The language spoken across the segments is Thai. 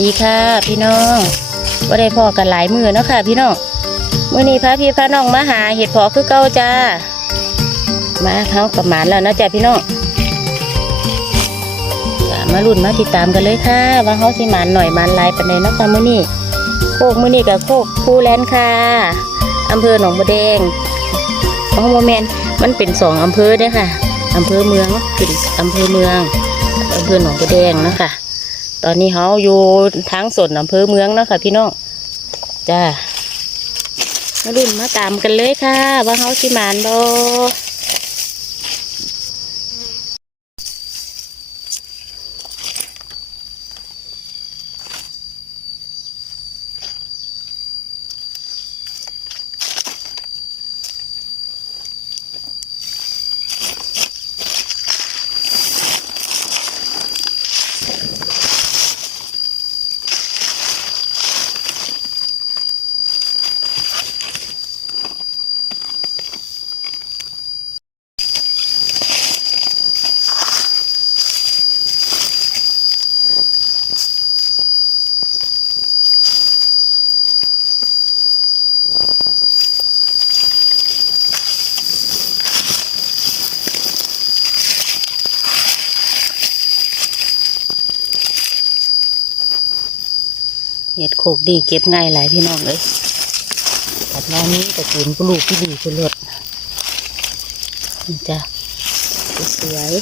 ดีค่ะพี่น้องว่าได้พอกันหลายมือเนาะค่ะ พี่น้องมื่อนี้พาพี่พาน้องมาหาเห็ดเพอคือเก่าจ้า มาเขากับหมานแล้วนะจ้าพี่น้องมาลุ้นมาติดตามกันเลยค่ะ ว่าเขาสิหมานหน่อยหมานลายปันใดเนาะค่ะมื่อนี้โคกมื่อนี้กับโคกคูแลนค่ะอำเภอหนองบัวแดงอ๋อโมเมนมันเป็นสองอำเภอเด้อค่ะอำเภอเมืองเป็นอำเภอเมืองอำเภอหนองบัวแดงเนาะค่ะ อนนี้เขาอยู่ทางส่วนอำเภอเมืองเนาะค่ะพี่น้องจ้ามารุ่นมาตามกันเลยค่ะ ว่าเขาสิหมานบ เห็ดโขกดีเก็บง่ายหลายพี่น้องเลยแต่ว่านี้ตระกูลปลูกที่ดีคือรสนี่จ้ะสวย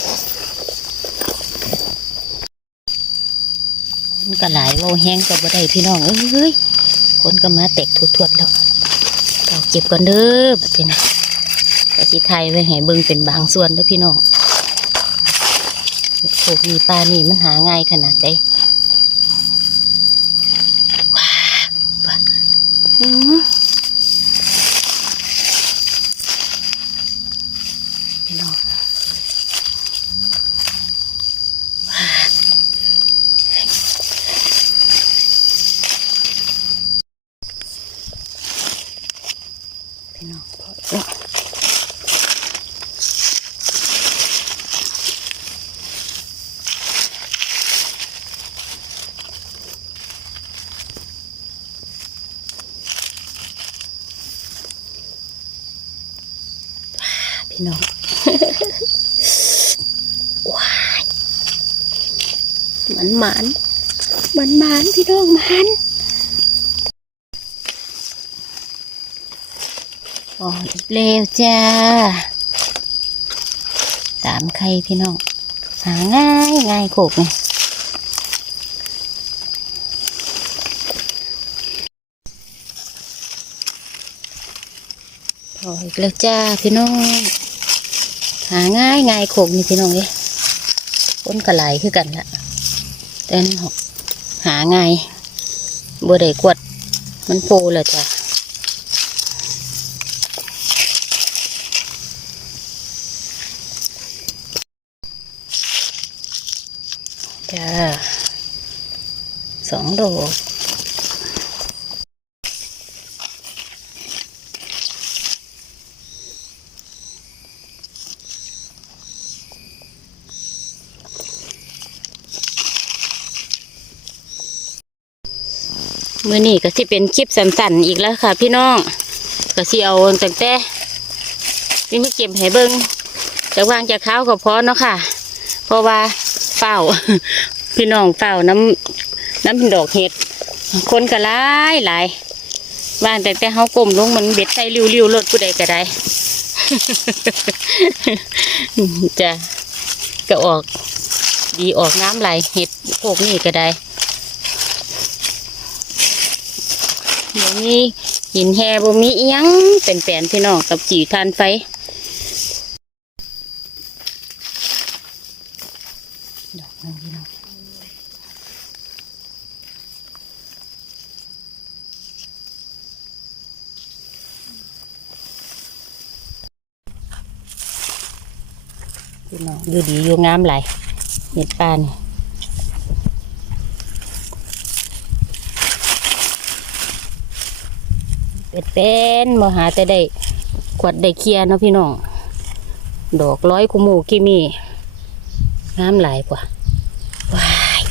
คนก็หลายเว่าแห้งก็บ่ได้พี่น้องเอ้ยคนก็มาแตกทวดๆแล้วเราเก็บก่อนเด้อบัดนี้นะกะสิไทยไว้ให้เบิ่งเป็นบางส่วนเด้อพี่น้องเห็ดโขกมีปลานี่มันหาง่ายขนาดใด อืม พี่น้องพี่น้องพอแล้วพี่น้อง มันหมันมันหมันพี่น้องหมันปออีกแล้วจ้าตามใครพี่น้องหาง่ายง่ายโขกไงพออีกแล้วจ้าพี่น้อง หาง่ายง่ายโขกนี่พี่น้องเอ้ยก้นกระไหลคือกันละ แต่นี่หกหาง่ายบ่ได้กวด มันโปเลยจ้ะจ้าสองโดด มือนี่ก็สิเป็นคลิปสั้นๆอีกแล้วค่ะ พี่น้องก็สิเอาตั้งแต่นี่ไม่เก็บให้เบิงจากวางจากข้าวก็พอเนาะค่ะ เพราะว่าเฝ้า พี่น้องเฝ้าน้ำน้ำดอกเห็ด คนก็หลายหลายบ้านแต่แต่เขากลมลงมันเบ็ดใส่ริ้วๆรถผู้ใดก็ได้จะก็ออกดีออกน้ำไหลเห็ดพวกนี้ก็ได้ เดี๋ยวนี้หินแฮบ่มีอิหยังเป็นแปลนพี่น้องกับจีทานไฟดอกนึงพี่น้องพี่น้องอยู่ดีอยู่งามไหลายเห็ดป่าน เป็ดเป็นมาหาแต่ได้ขวดได้เคลียเนาะพี่น้อง ดอกร้อยกุมูกิมีน้ำไหลกว่าว้าย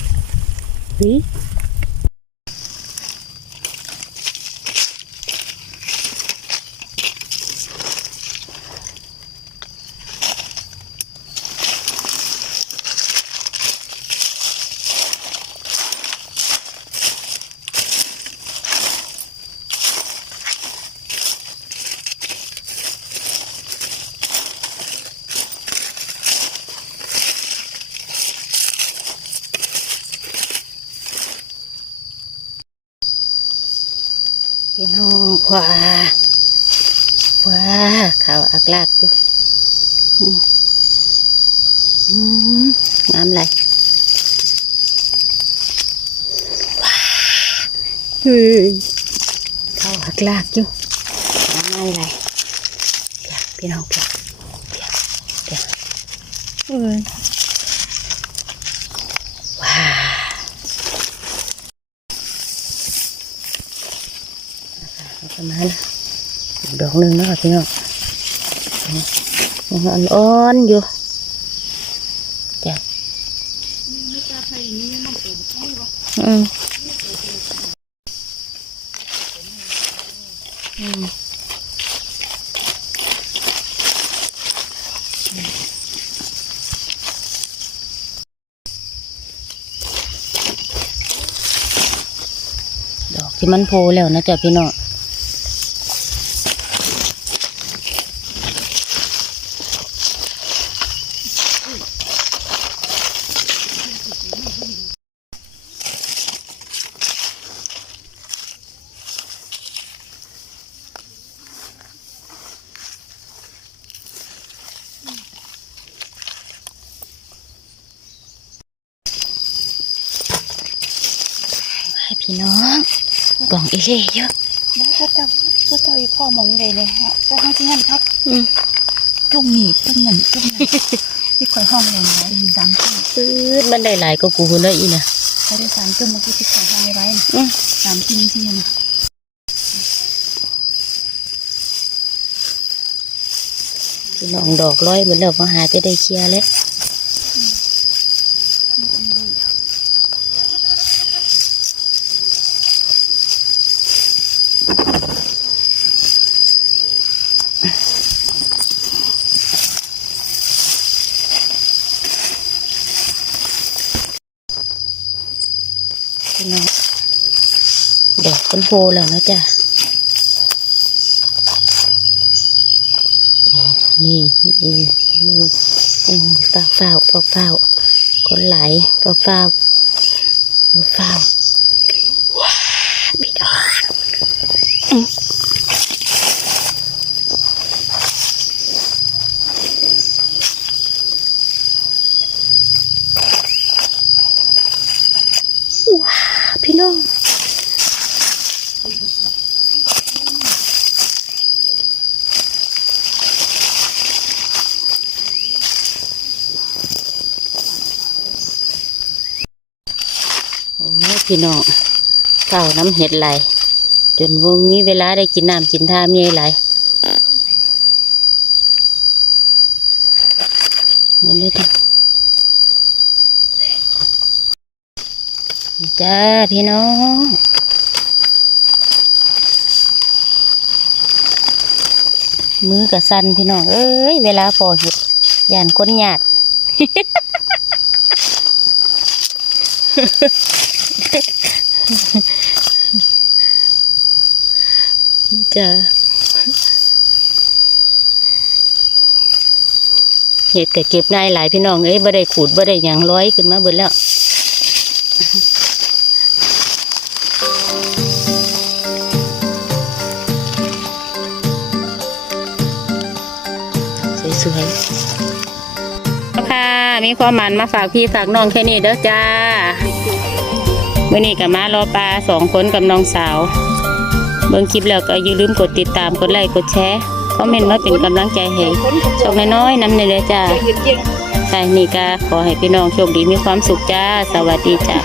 พี่น้องขวาขวาขาวอักลากดูอืมอืมงามเลยว้าเฮ้ยขาวอักลากอยู่งามอะไรเปียกพี่น้องเปียกเปียกเปียกเอ้ยว้า ประมาณดอกหนึ่งเนาะพี่น้องยังอ่อนๆอยู่จ้ะอืมอืมดอกที่มันโพแล้วนะจ๊ะพี่น้อง ให้พี่น้องกล่องเอเล่เยอะบ่เขาเจ้าเขาเจ้าอีพ่อมองได้เลยฮะก็ห้องที่นั่นครับอืมจุ่มหนีบจุ่มหนึ่งจุ่มหนึ่งที่คอยห้องเลยนะสามจุ่มปื๊ดมันได้หลายก็กูพุ่นเลยอีน่ะเขาได้สามจุ่มเมื่อกี้ที่คอยห้องไว้อืมสามจุ่มที่ยังพี่น้องดอกร้อยหมดแล้วมาหาจะได้เคลียร์เลย ดอกคนโพแล้วนะจ๊ะนี่นี่นี่นี่เฝ้าเฝ้าเฝ้าเฝ้าคนไหลเฝ้าเฝ้าเฝ้าว้าพี่ดอกว้าพี่น้อง พี่น้องเฝ้าน้ำเห็ดไหลจนวงมีเวลาได้กินน้ำกินท่าเมียไหลเงินเลยท่านนี่จ้าพี่น้องมือกับสันพี่น้องเอ้ยเวลาพอเห็ดย่านคนหยาด จะเห็ดก็เก็บง่ายหลายพี่น้องเอ้ยบ่ได้ขูดบ่ได้หยังร้อยขึ้นมาเบิดแล้วสวยๆค่ะ มีความหมันมาฝากพี่ฝากน้องแค่นี้เด้อจ้า มื่อนี้กับมารอปลาสองคนกับน้องสาว เบิ่งคลิปแล้วก็อย่าลืมกดติดตามกดไลค์กดแชร์คอมเมนต์มาเป็นกำลังใจให้ช่องน้อยๆนำในเลยจ้าใช่นี่ก็ขอให้พี่น้องโชคดีมีความสุขจ้า สวัสดีจ้า